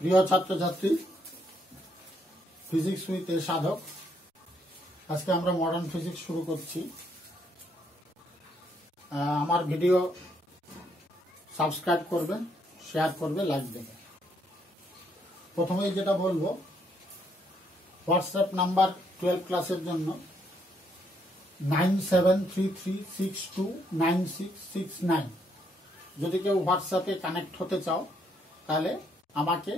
প্রিয় ছাত্রছাত্রী, physics with a সাধক, আজকে আমরা মডার্ন ফিজিক্স শুরু করছি। আমার ভিডিও সাবস্ক্রাইব করবে, শেয়ার করবে, লাইক দেবে। প্রথমেই যেটা বলবো, হোয়াটসঅ্যাপ নাম্বার 12 ক্লাসের জন্য 9733629669। যদি কেউ হোয়াটসঅ্যাপে কানেক্ট হতে চাও তাহলে আমাকে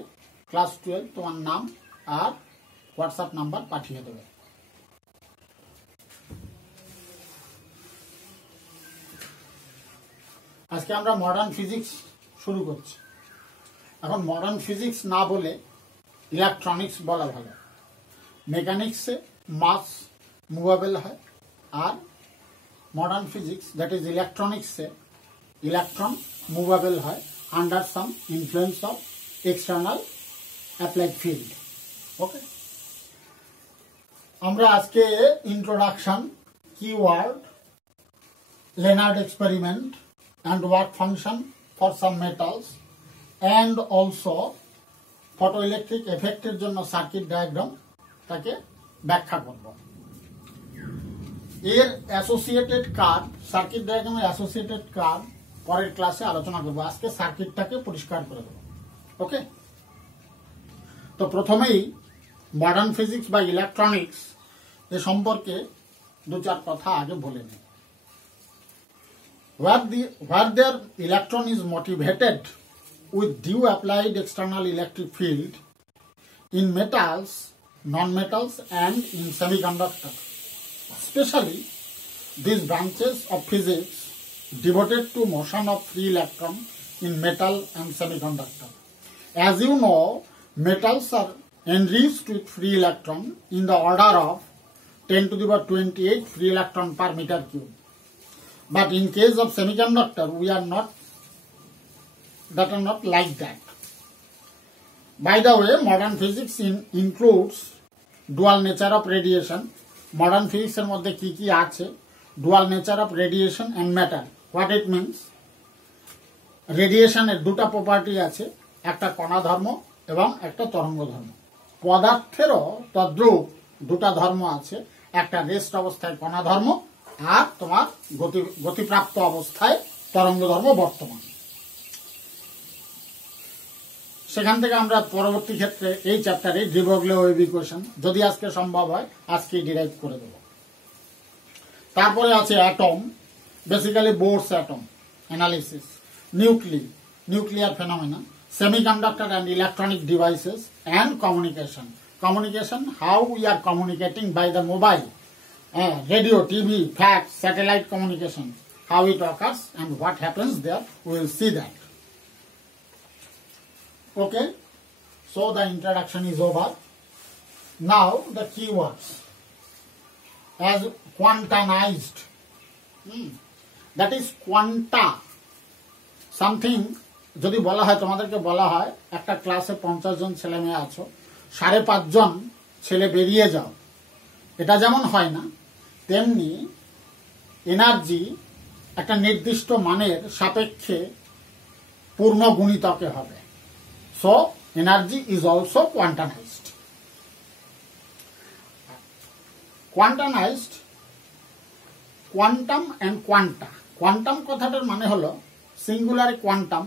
ক্লাস 12 তোমার নাম আর হোয়াটসঅ্যাপ নাম্বার পাঠিয়ে দেবে। আজকে আমরা মডার্ন ফিজিক্স শুরু করছি। এখন মডার্ন ফিজিক্স না বলে ইলেকট্রনিক্স বলা ভালো। মেকানিক্সে মাস মুভেবল হয়, আর মডার্ন ফিজিক্স দ্যাট ইজ ইলেকট্রনিক্সে ইলেকট্রন মুভেবল হয় under some influence of external applied field. Okay, আমরা আজকে introduction, keyword, Lenard experiment and work function for some metals and also photoelectric effect এর জন্য সার্কিট ডায়াগ্রাম তাকে ব্যাখ্যা করব। এর অ্যাসোসিয়েটেড কার্ভ, সার্কিট ডায়াগ্রামের অ্যাসোসিয়েটেড কার্ভ পরের ক্লাসে আলোচনা করব। আজকে সার্কিটটাকে পরিষ্কার করে দেব। ওকে, তো প্রথমেই মডার্ন ফিজিক্স বা ইলেকট্রনিক্স এ সম্পর্কে দু চার কথা আগে বলে নিই। Where their electron is motivated with due applied external electric field in metals, non-metals and in semiconductors. Especially these branches of physics devoted to motion of free electron in metal and semiconductor. As you know, metals are enriched with free electron in the order of 10 to the power 28 free electron per meter cube. But in case of semiconductor, we are not like that. By the way, modern physics includes dual nature of radiation. Modern physics এর মধ্যে কি কি আছে? Dual nature of radiation and matter. What it means? Radiation এর দুটো প্রপার্টি আছে, একটা কণা ধর্ম এবং একটা তরঙ্গ ধর্ম। পদার্থেরও তদ্রূপ দুটো ধর্ম আছে, একটা রেস্ট অবস্থায় কণা ধর্ম আর তোমার গতিপ্রাপ্ত অবস্থায় তরঙ্গ ধর্ম বর্তমান। সেখান থেকে আমরা পরবর্তী ক্ষেত্রে এই চ্যাপ্টারে ডি ব্রগলি-ওয়েভ ইকুয়েশন যদি আজকে সম্ভব হয় আজকে ডিরাইভ করে দেব। তারপরে আছে atom, basically Bohr's atom analysis, nuclear phenomena, semiconductor and electronic devices and communication, how we are communicating by the mobile, radio, TV, fax, satellite communication, how it occurs and what happens there, we will see that. Okay, so the introduction is over. Now the keywords. As quantized, that is quanta, something যদি বলা হয়, তোমাদেরকে বলা হয় একটা ক্লাসে 50 জন ছেলে মেয়ে আছো, 5.5 জন ছেলে বেরিয়ে যাও, এটা যেমন হয় না তেমনি এনার্জি একটা নির্দিষ্ট মানের সাপেক্ষে পূর্ণ গুণিতকে হবে। So energy is also quantized. Quantum and quanta. Quantum কথাটার মানে হলো সিঙ্গুলারে কোয়ান্টাম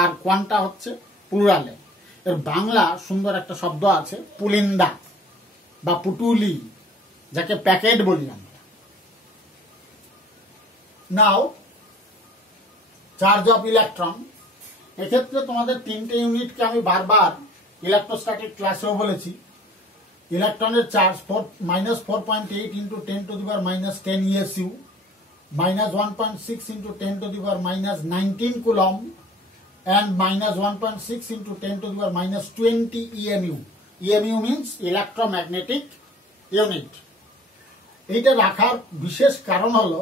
আর কোয়ান্টা হচ্ছে প্লুরালে। এর বাংলা সুন্দর একটা শব্দ আছে পুলিন্দা বা পুটুলি, যাকে প্যাকেট বলি আমরা। নাও চার্জ অফ ইলেকট্রন, এক্ষেত্রে তোমাদের 3টে ইউনিটকে আমি বারবার ইলেকট্রোস্ট্যাটিক ক্লাসেও বলেছি। ইলেকট্রনের চার্জ -4.8 ইন্টু 10 to the power -10 ESU, -1.6 ইন্টু 10 to the power -19 coulomb and -1.6 into 10 to the power -20 EMU. EMU means electromagnetic unit. এইটা রাখার বিশেষ কারণ হলো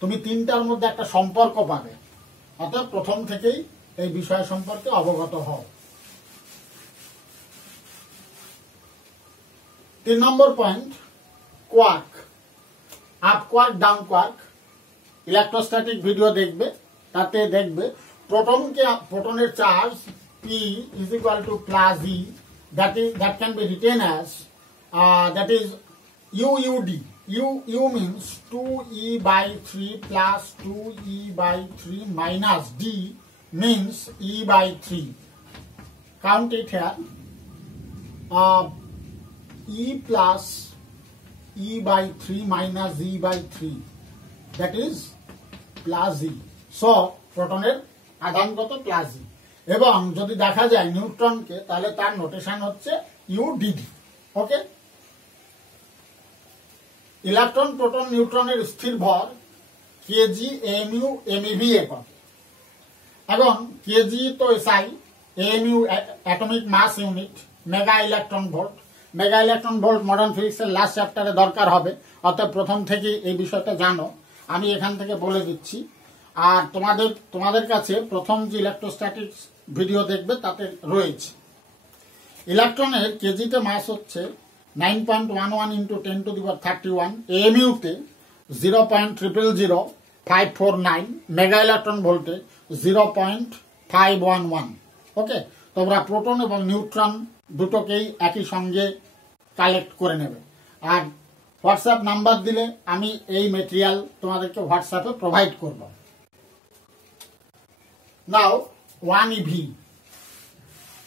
তুমি তিনটার মধ্যে একটা সম্পর্ক পাবে, অর্থাৎ প্রথম থেকেই এই বিষয় সম্পর্কে অবগত হও। 3 নম্বর point, quark, up quark, down quark. Electrostatic video দেখবে, তাতে দেখবে প্রোটনের charge P is equal to plus E, that can be written as that is UUD. U means 2E by 3 plus 2E by 3 minus D means E by 3. Count it here. E plus E by 3 minus E by 3. That is plus E. So, প্রোটনের আধান কত plus E, এবং যদি দেখা যায় নিউট্রনকে, তাহলে তার নোটেশন হচ্ছে ইউডিডি। ওকে, ইলেকট্রন, প্রোটন, নিউট্রনের স্থির ভর কেজি, এমইউ, এমইভি একক। এখন কেজি তো SI, MU atomic mass unit, mega electron volt. Mega electron volt modern ফিজিক্সের লাস্ট চ্যাপ্টারে দরকার হবে, অর্থাৎ প্রথম থেকে এই বিষয়টা জানো, আমি এখান থেকে বলে দিচ্ছি। আর তোমাদের কাছে প্রথম যে ইলেকট্রোস্ট্যাটিক্স ভিডিও দেখবে তাতে রয়েছে। ইলেকট্রনের কেজিতে মাস হচ্ছে 9.11 ইন্টু 10 টু দি পাওয়ার 31, এমইউতে 0.000549, মেগা ইলেকট্রন ভোল্টে 0.511। ওকে, তোমরা প্রোটন এবং নিউট্রন দুটোকেই একই সঙ্গে কালেক্ট করে নেবে। আর হোয়াটসঅ্যাপ নাম্বার দিলে আমি এই মেটেরিয়াল তোমাদেরকে হোয়াটসঅ্যাপে প্রোভাইড করব। নাও 1eV।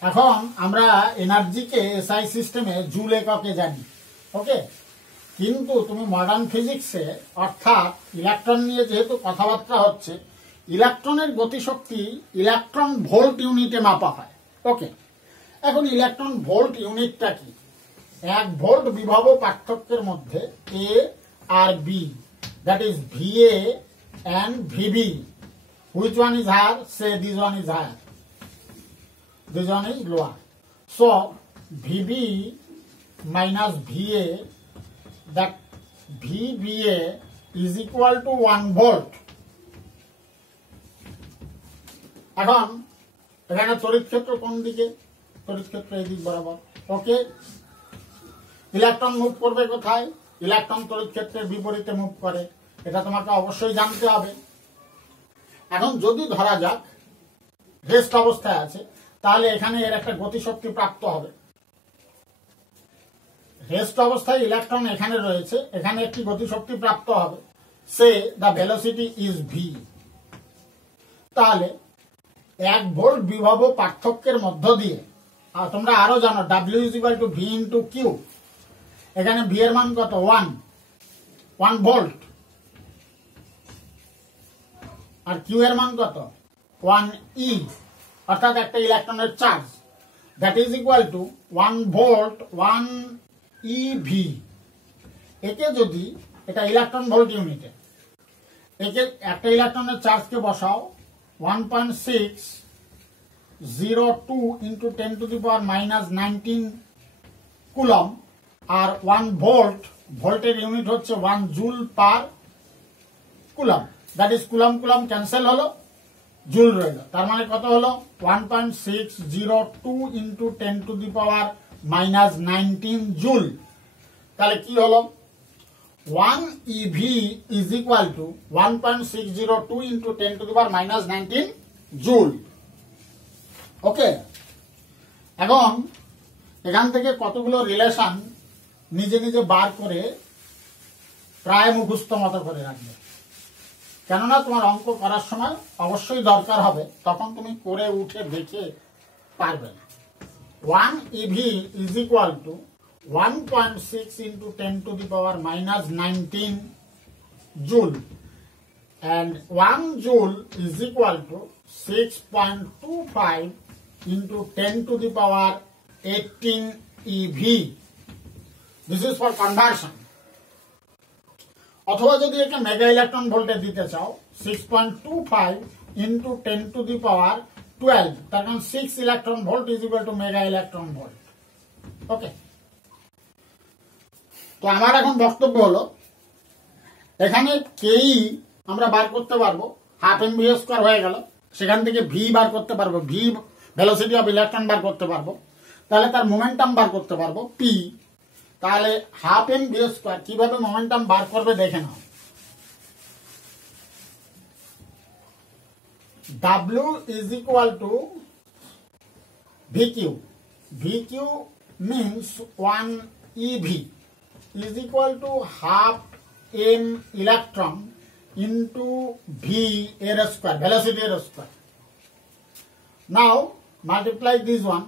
এখন আমরা এনার্জিকে এসআই সিস্টেমে জুল এককে জানি। ওকে, কিন্তু তুমি মডার্ন ফিজিক্সে, অর্থাৎ ইলেকট্রন নিয়ে যেহেতু কথাবার্তা হচ্ছে, ইলেকট্রনের গতিশক্তি ইলেকট্রন ভোল্ট ইউনিটে মাপা হয়। ওকে, এখন ইলেকট্রন ভোল্ট ইউনিটটা কি? 1 ভোল্ট বিভব পার্থক্যের মধ্যে এ আর B, that is VA and VB. Which one is higher? Say this one is higher, this one is lower. So VB minus VA, that VBA is equal to 1 volt. এখন এখানে তড়িৎ ক্ষেত্র কোন দিকে? তড়িৎ ক্ষেত্র এই দিক বরাবর। ওকে, ইলেকট্রন মুভ করবে কোথায়? ইলেকট্রন তড়িৎ ক্ষেত্রের বিপরীতে মুভ করে, এটা তোমাকে অবশ্যই জানতে হবে। এখন যদি ধরা যাক রেস্ট অবস্থায় আছে, তাহলে এখানে এর একটা গতিশক্তি প্রাপ্ত হবে। রেস্ট অবস্থায় ইলেকট্রন এখানে রয়েছে, এখানে একটি গতিশক্তি প্রাপ্ত হবে। সে দ্য ভেলোসিটি ইজ ভি। তাহলে 1 ভোল্ট বিভব পার্থক্যের মধ্য দিয়ে, আর তোমরা আরো জানো W is equal to V into Q. এখানে ভি এর মান কত? 1 ভোল্ট। আর কিউ এর মান কত? 1 ই, অর্থাৎ একটা ইলেকট্রনের charge, that is equal two 1 ভোল্ট 1 ইভি। একে যদি, এটা ইলেকট্রন ভোল্ট ইউনিটে, একে একটা ইলেকট্রনের চার্জকে বসাও 1.602 into 10 to the power minus 19 coulomb. আর 1 ভোল্ট, ভোল্টের ইউনিট হচ্ছে 1 joule per coulomb, that is coulomb coulomb cancel হলো, জুল রইল। তার মানে কত হলো? 1.602 into 10 to the power minus 19 joule. তাহলে কি হলো? 1 EV is equal to 1.602 into 10 to the power minus 19 joule. Okay, এখন এখান থেকে কতগুলো রিলেশন নিজে নিজে বার করে প্রায় মুখস্থ মতো করে রাখবে, কেননা তোমার অঙ্ক করার সময় অবশ্যই দরকার হবে, তখন তুমি করে উঠে দেখে পারবে না। 1 EV is equal to 1.6 into 10 to the power minus 19 joule, and 1 joule is equal to 6.25 into 10 to the power 18 EV. This is for conversion. অথবা যদি একটা মেগা ইলেকট্রন ভোল্টে দিতে চাও, 6.25 ইন্টু 10 টু দি পাওয়ার 12, তার মানে 6 electron volt is equal to mega electron volt. Okay, তো আমার এখন বক্তব্য হলো, এখানে কেই আমরা বার করতে পারবো, হাফ এম ভি স্কোয়ার হয়ে গেল, সেখান থেকে ভি বার করতে পারবো, ভি ভেলোসিটি অফ ইলেকট্রন বার করতে পারবো, তাহলে তার মোমেন্টাম বার করতে পারবো পি। তাহলে হাফ এম ভি স্কোয়ার কিভাবে মোমেন্টাম বার করবে দেখে নাও। W is equal to VQ. VQ means 1 EV is equal to half m electron into v air square, velocity air square. Now multiply this one,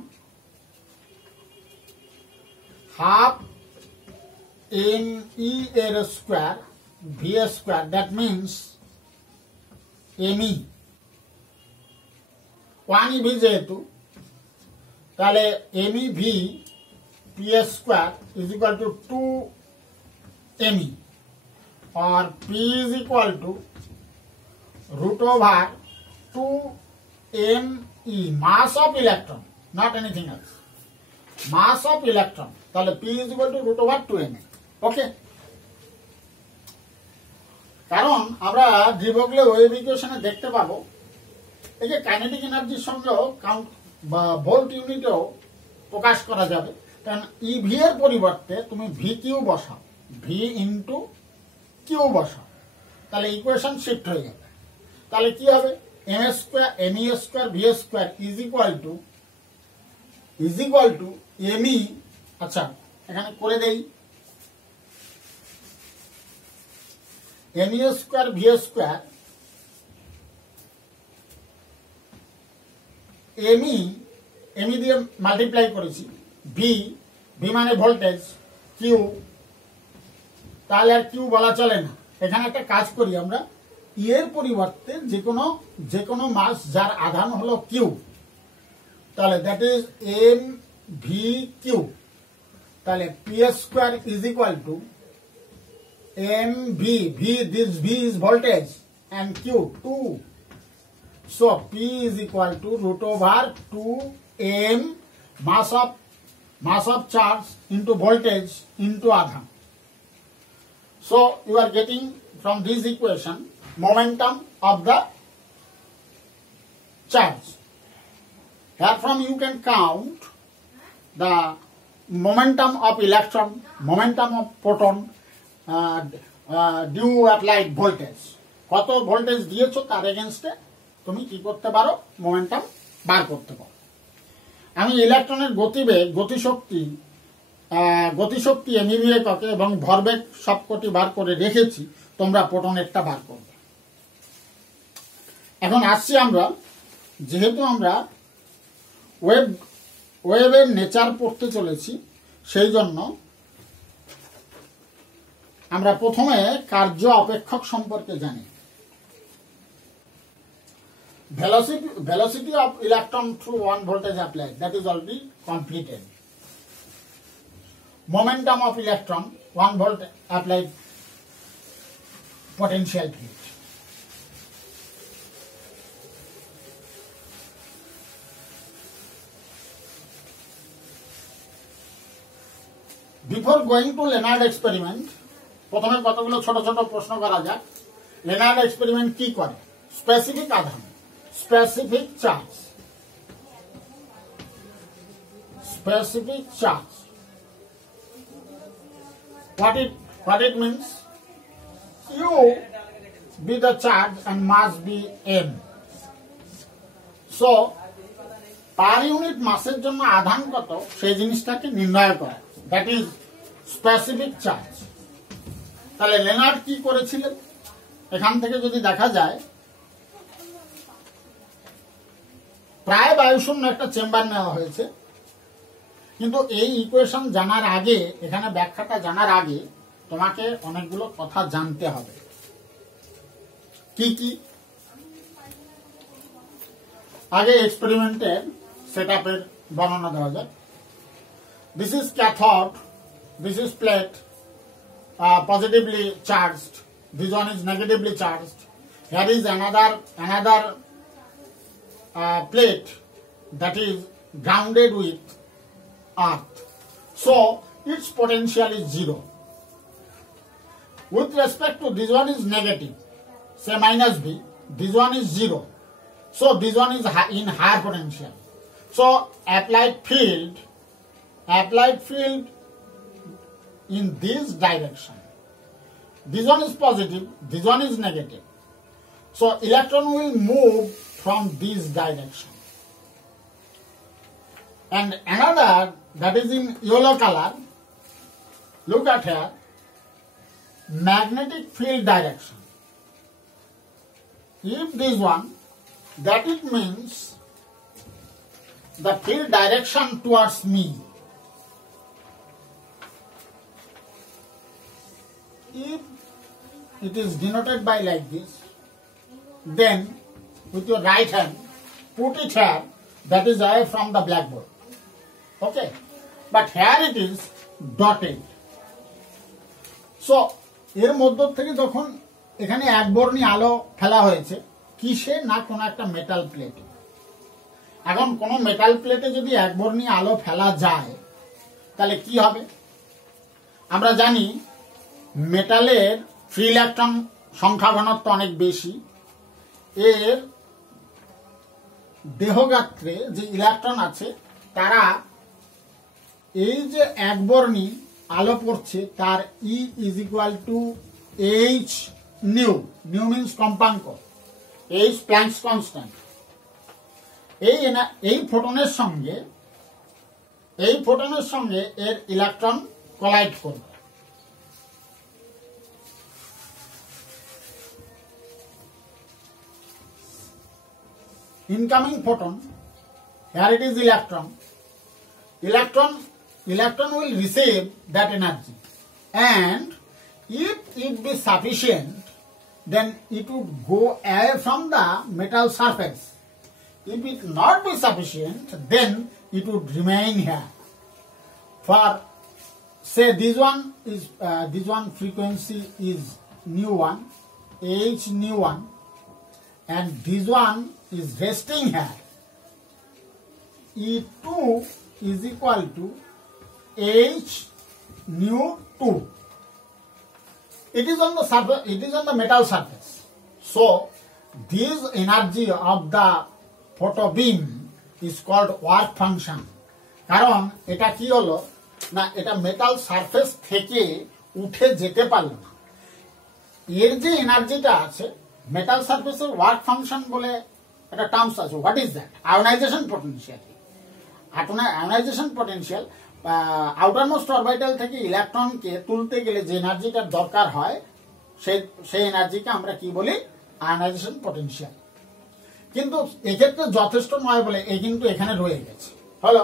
half m e air square v square, that means me 1 EV যেহেতু তাহলে MEV PS square is equal to 2 ME or P is equal to root over 2 ME, mass of electron, not anything else, mass of electron. তাহলে P is equal to root over 2 ME. ওকে, কারণ আমরা de Broglie wave ইকুয়েশনে দেখতে পাবো এই যে কাইনেটিক এনার্জির সঙ্গেও কাউন্ট বা ভোল্ট ইউনিটেও প্রকাশ করা যাবে। কারণ ইভি এর পরিবর্তে তুমি ভি কিউ বসাও, ভি ইন্টু কিউ বসাও, তাহলে ইকুয়েশন শিফট হয়ে যাবে। তাহলে কি হবে, M A square M E square V square is equal to ME, আচ্ছা এখানে করে দেই, M E square V square ME দিয়ে মাল্টিপ্লাই করেছি, ভি মানে ভোল্টেজ, কিউ তাহলে আর কিউ বলা চলে না। এখানে একটা কাজ করি আমরা, এর পরিবর্তে যে কোনো মাস যার আধান হলো কিউ, তাহলে that is M V Q, তাহলে P square is equal to M V, this V is voltage and Q 2. So P is equal to root over 2m mass of charge into voltage into adhan. So you are getting from this equation momentum of the charge. Therefrom you can count the momentum of electron, momentum of proton due applied voltage. কত ভোল্টেজ দিয়েছো তার এগেইনস্টে তুমি কি করতে পারো, মোমেন্টাম বার করতে পারো। আমি ইলেকট্রনের গতিবেগ, গতিশক্তি এমইভি এককে এবং ভরবেগ সবকটি বার করে রেখেছি, তোমরা প্রোটনেরটা বার করবে। এখন আসছি আমরা, যেহেতু আমরা ওয়েভের নেচার পড়তে চলেছি, সেই জন্য আমরা প্রথমে কার্য অপেক্ষক সম্পর্কে জানি। Velocity of electron through 1 voltage applied, that is already completed. Momentum of electron 1 volt applied potential field. Before going to Lenard experiment, প্রথমে কতগুলো ছোট ছোট প্রশ্ন করা যাক। লেনার্ড এক্সপেরিমেন্ট কি করে? স্পেসিফিক আধান, specific charge. What it means? You be the charge and mass be m. So per unit মাসের জন্য আধান কত সেই জিনিসটাকে নির্ণয় করা, that is specific charge. তাহলে লেনার্ড কি করেছিলেন? এখান থেকে যদি দেখা যায়, প্রায় বায়ুশূন্য একটা চেম্বার নেওয়া হয়েছে, কিন্তু এই ইকুয়েশন জানার আগে, এখানে ব্যাখ্যাটা জানার আগে তোমাকে অনেকগুলো কথা জানতে হবে। কি কি? আগে এক্সপেরিমেন্টের সেটআপের বর্ণনা দেওয়া যাক। This is cathode, this is plate, positively charged, this one is negatively charged, here is another plate that is grounded with earth, so its potential is 0. With respect to this one is negative, say minus B, this one is 0, so this one is in higher potential, so applied field in this direction, this one is positive, this one is negative, so electron will move from this direction. and another that is in yellow color. Look at here, magnetic field direction. If this one, that it means the field direction towards me. If it is denoted by like this, then with your right hand, put it here, that is away from the blackboard. Okay, but here it is dotted. So, এর মধ্য থেকে যখন এখানে একবর্ণী আলো ফেলা হয়েছে, কিসে না কোন একটা মেটাল প্লেটে। এখন কোন মেটাল প্লেটে যদি একবর্ণী আলো ফেলা যায়, তাহলে কি হবে? আমরা জানি মেটালের ফ্রি ইলেকট্রন সংখ্যা ঘনত্ব অনেক বেশি। এর দেহগাত্রে যে ইলেকট্রন আছে তারা এই যে একবর্ণী আলো পড়ছে তার E is equal to H nu. Nu means কম্পাঙ্ক, H Planck's constant। এই ফোটনের সঙ্গে এর ইলেকট্রন কোলাইড করবে। Incoming photon, here it is electron will receive that energy, and if it be sufficient, then it would go away from the metal surface. If it not be sufficient, then it would remain here. For say this one frequency is nu 1, H nu 1, and this one is resting here. E2 is equal to H nu 2. It is on the surface, it is on the metal surface. So this energy of the photo beam is called work function. কারণ এটা কি হলো না, এটা metal surface থেকে উঠে যেতে পারলো না। এর যে এনার্জিটা আছে, মেটাল সারফেসের ওয়ার্ক ফাংশন বলে একটা টার্মস আছে। What is that? Ionization potential. Ionization potential outer most orbital থেকে ইলেকট্রনকে তুলতে গেলে যে এনার্জিটার দরকার হয়, সেই এনার্জিকে আমরা কি বলি? Ionization potential. কিন্তু এক্ষেত্রে যথেষ্ট নয় বলে কিন্তু এখানে রয়ে গেছে। হলো,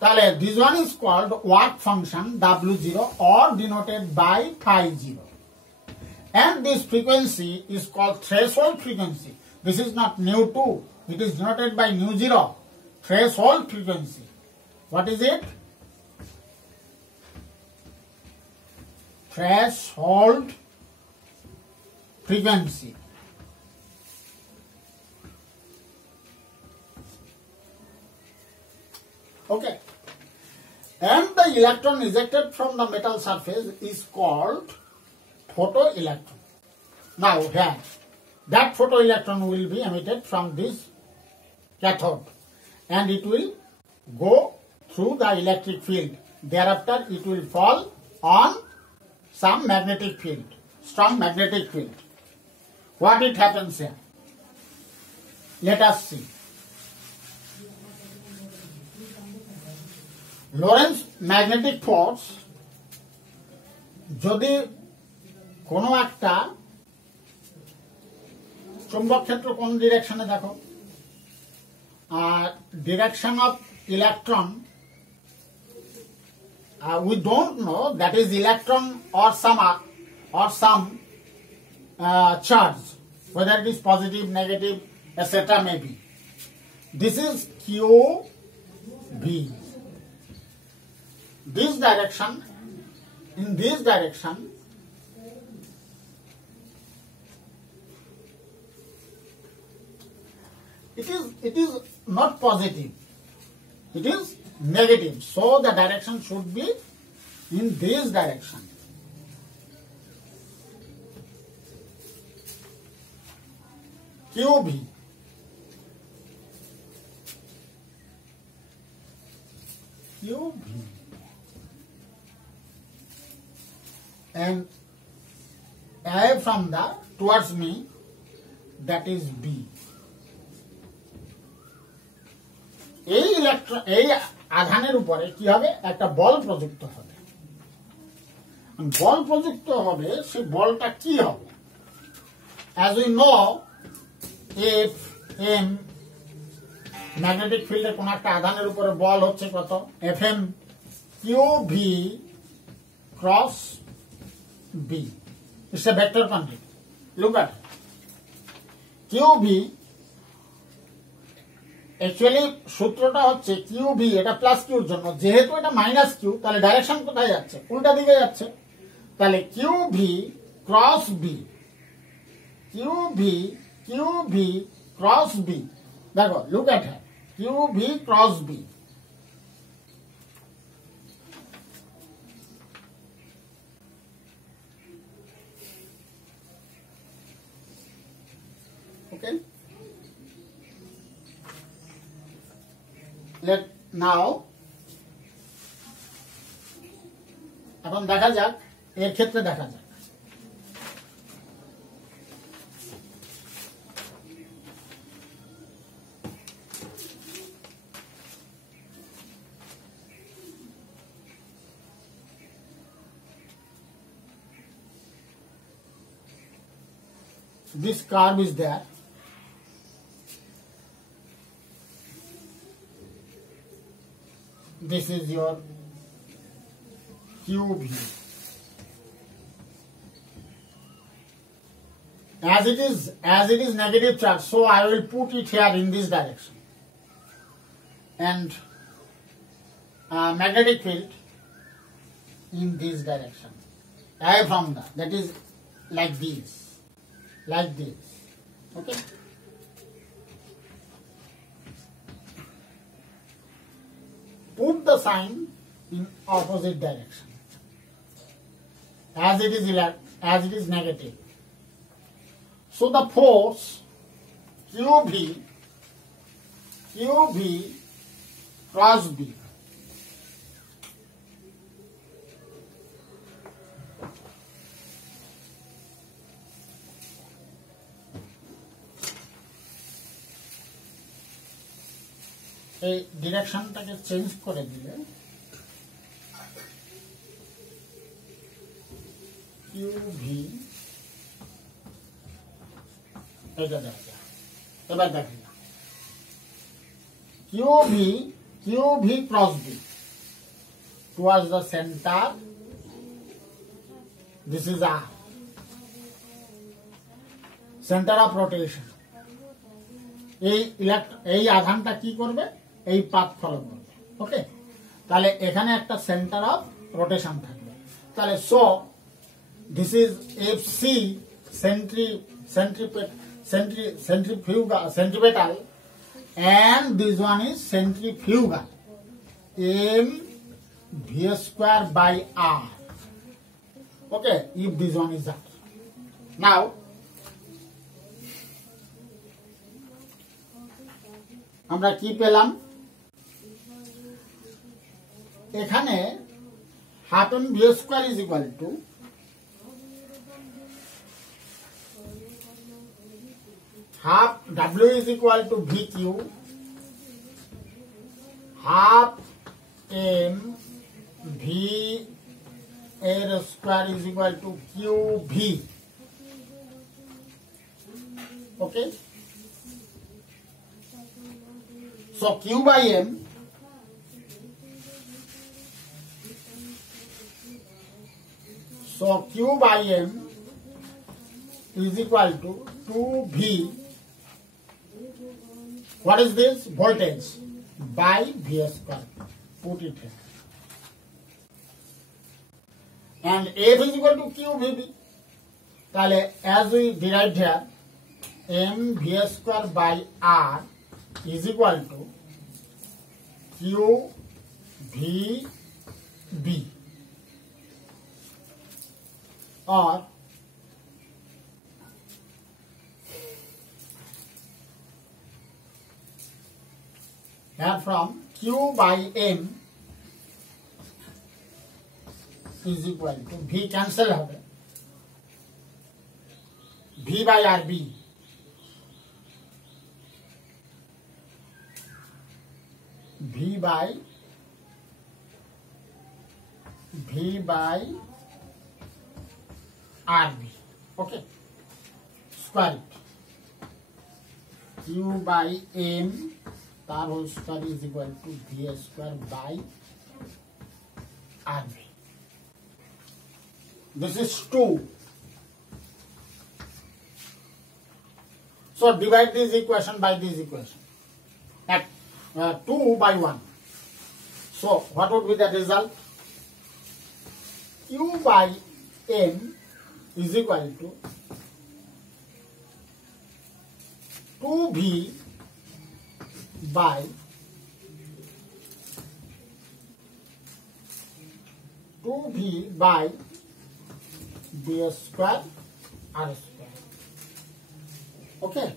তাহলে this one is called work function W0 or denoted by phi 0, and this frequency is called threshold frequency. This is not nu 2, it is denoted by nu 0, threshold frequency. What is it? Threshold frequency. Okay. And the electron ejected from the metal surface is called photoelectron. Now here, that photoelectron will be emitted from this cathode, and it will go through the electric field. Thereafter it will fall on some magnetic field, strong magnetic field. What it happens here? Let us see. Lorentz magnetic force যদি কোনো একটা চুম্বক ক্ষেত্র কোন ডিরেকশনে, দেখো direction of electron, we don't know that is electron or some charge, whether it is positive, negative, etc. may be. This is QV. This direction, in this direction, it is not positive, it is negative. So the direction should be in this direction. QV. QV. And away from the towards me, that is B. এই ইলেকট্রন এই আধানের উপরে কি হবে, একটা বল প্রযুক্ত হবে। বল প্রযুক্ত হবে, সেই বলটা কি হবে? As we know, if m magnetic ফিল্ডের কোন একটা আধানের উপরে বল হচ্ছে কত, Fm QV cross B. It's a vector quantity. Look at it. QV actually সূত্রটা হচ্ছে QV, এটা প্লাস কিউর জন্য, যেহেতু এটা মাইনাস কিউ, তাহলে ডাইরেকশন কোথায় যাচ্ছে, উল্টা দিকে যাচ্ছে। তাহলে QV cross B, QV cross B, দেখো লুক এট হ্যাঁ, QV ক্রস B। ওকে, লেট নাও, এখন দেখা যাক এর ক্ষেত্রে দেখা যাক। This curve is there. This is your QV. As it is negative charge, so I will put it here in this direction. And magnetic field in this direction. Away from that is like this. Like this. Okay. Put the sign in opposite direction. As it is negative. So the force QV cross B. এই ডিরেকশনটাকে চেঞ্জ করে দিলে QV, এটা দেখা, এবার দেখি QV cross B towards the center. This is R, center of rotation. এই আধানটা কি করবে, এই পাথ ফলো করবে। ওকে, তাহলে এখানে একটা সেন্টার অফ রোটেশন থাকবে। তাহলে so this is FC centripetal and this one is centrifugal, mv square by r. Okay, if this one is that. Now আমরা কি পেলাম, এখানে half mv square is equal to half W is equal to VQ, half M V air square is equal to QV. Okay, so Q by M is equal to 2V. What is this? Voltage by V square. Put it here. And F is equal to QVB. তাহলে as we derived here, mv square by r is equal to QVB, or from Q by M is equal to V cancel হবে, V by RB, V by RB. Okay, square it. Q by M tar whole square is equal to V square by RB. This is 2. So divide this equation by this equation. At 2 by 1. So what would be the result? Q by M is equal to 2V by 2V by B square R square. Okay.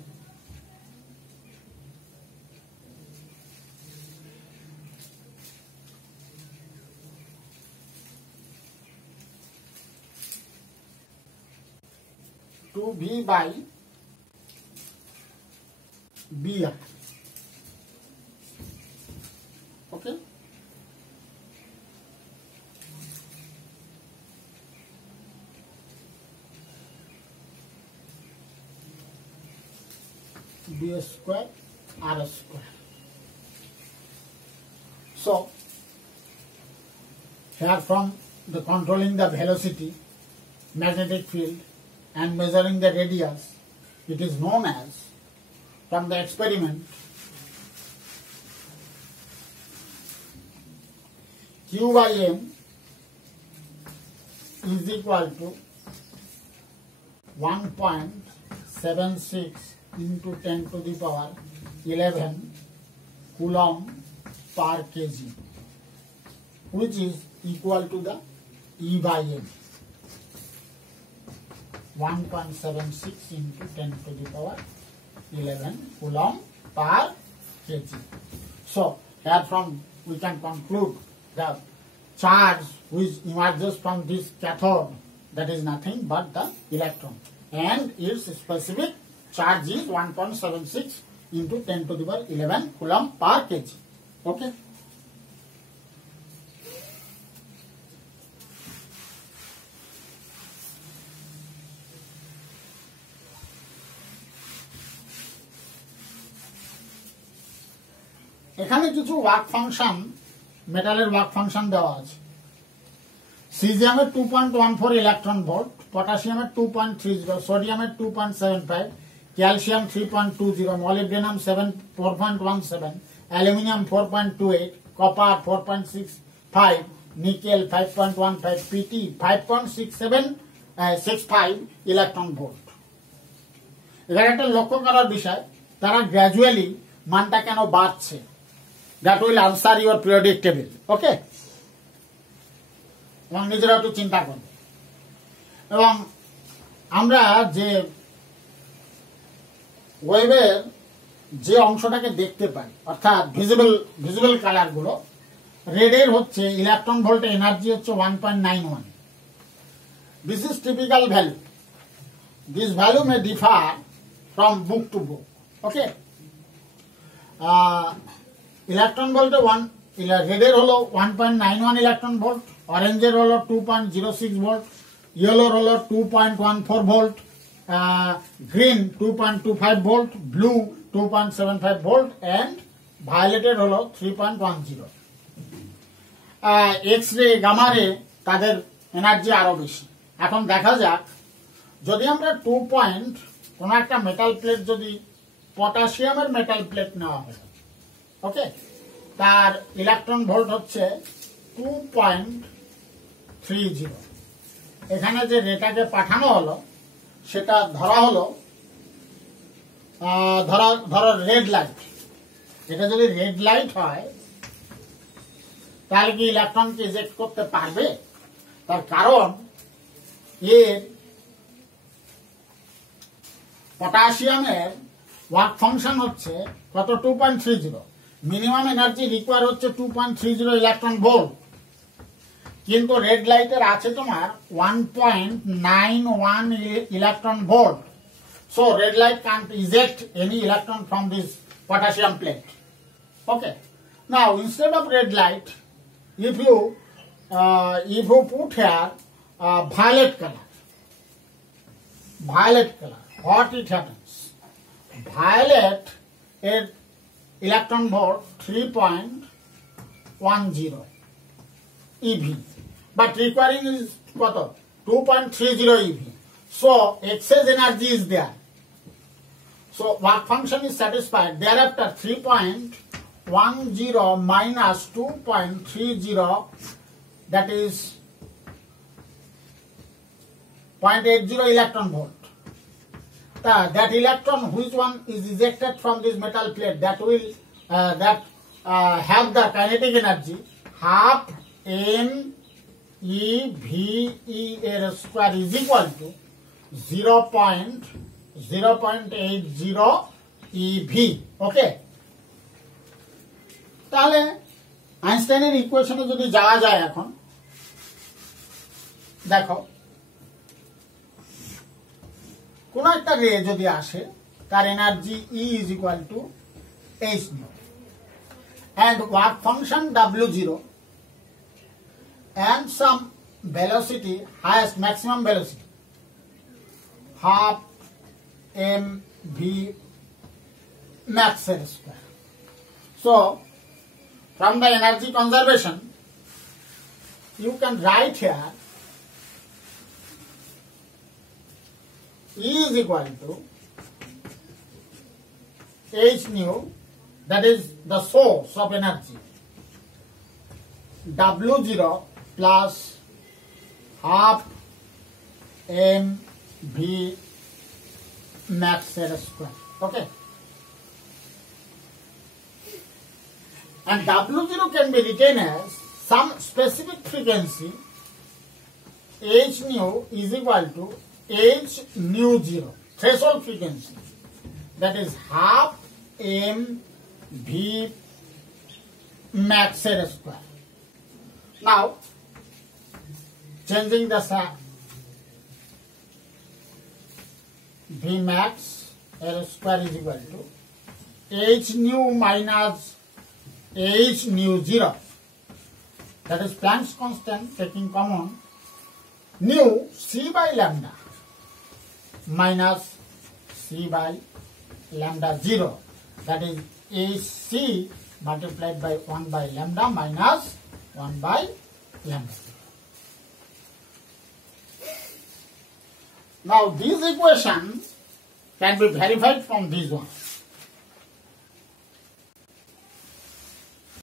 To V by BR. Okay. B square R square. So here from the controlling the velocity, magnetic field and measuring the radius, it is known as, from the experiment, Q by M is equal to 1.76 into 10 to the power 11 coulomb per kg, which is equal to the E by M. 1.76 into 10 to the power 11 coulomb per kg. So here from we can conclude the charge which emerges from this cathode, that is nothing but the electron, and its specific charge is 1.76 into 10 to the power 11 coulomb per kg. Okay. এখানে কিছু work function, মেটালের work function দেওয়া আছে। সিজিয়ামের 2.14 electron volt, পটাশিয়ামের 2.30, সোডিয়ামের 2.75, calcium 3.20, molybdenum 4.17, aluminium 4.28, copper 4.65, nickel 5.15, PT 5.65 electron volt. এখানে একটা লক্ষ্য করার বিষয়, তারা গ্র্যাজুয়ালি মানটা কেন বাড়ছে। That will answer your periodic table. Okay? এবং নিজেরা একটু চিন্তা করবে। এবং আমরা যে ওয়েভের যে অংশটাকে দেখতে পাই, অর্থাৎ ভিজিবল কালার গুলো, রেডের হচ্ছে ইলেকট্রন ভোল্টে এনার্জি হচ্ছে 1.91. This is typical value. This value may differ from book to book. Okay? Electron ভোল্টে রেডের হলো 1.91 ইলেকট্রন ভোল্ট, অরেঞ্জের হলো 2.06 ভোল্ট, ইয়েলোর হলো 2.14 volt, green 2.25 volt, blue 2.75 volt and ভায়োলেটের হলো 3.10। এক্স রে, গামা রে তাদের এনার্জি আরো বেশি। এখন দেখা যাক, যদি আমরা কোন একটা মেটাল প্লেট, যদি পটাশিয়ামের মেটাল প্লেট নেওয়া হয়, ওকে, তার ইলেকট্রন ভোল্ট হচ্ছে 2.30। এখানে যে রেটাকে পাঠানো হলো সেটা ধরা হলো ধরো রেড লাইট। এটা যদি রেড লাইট হয় তাহলে কি ইলেকট্রনকে ইজেক্ট করতে পারবে? তার কারণ এর পটাশিয়ামের ওয়ার্ক ফাংশন হচ্ছে কত? 2.30। মিনিমাম এনার্জি রিকোয়ার হচ্ছে 2.30 ইলেকট্রন ভোল্ট, কিন্তু রেড লাইটের আছে তোমার 1.91 electron volt. So red light can't eject any electron from this potassium plate. Okay, Now instead of red light, if you put here violet color, what it happens? Violet is electron volt 3.10 eV, but requiring is what? 2.30 eV. So excess energy is there. So work function is satisfied. Thereafter 3.10 minus 2.30, that is 0.80 electron volt. That electron, which one is ejected from this metal plate, that will have the kinetic energy half MEVE square is equal to 0.80 EV. Okay. তাহলে আইনস্টাইনের ইকুয়েশনে যদি যাওয়া যায়, এখন দেখো কোন একটা রে যদি আসে, তার energy E is equal to h nu and work function W0 and some velocity, highest maximum velocity, half mv max square. So from the energy conservation, you can write here E is equal to h nu, that is the source of energy, W0 plus half mv max square. Okay. And W0 can be written as some specific frequency h nu is equal to h nu 0, threshold frequency, that is half mv max square. Now changing the sign, v max square is equal to h nu minus h nu 0, that is Planck's constant, taking common nu c by lambda minus c by lambda 0, that is ac multiplied by 1 by lambda minus 1 by lambda. Now this equation can be verified from this one.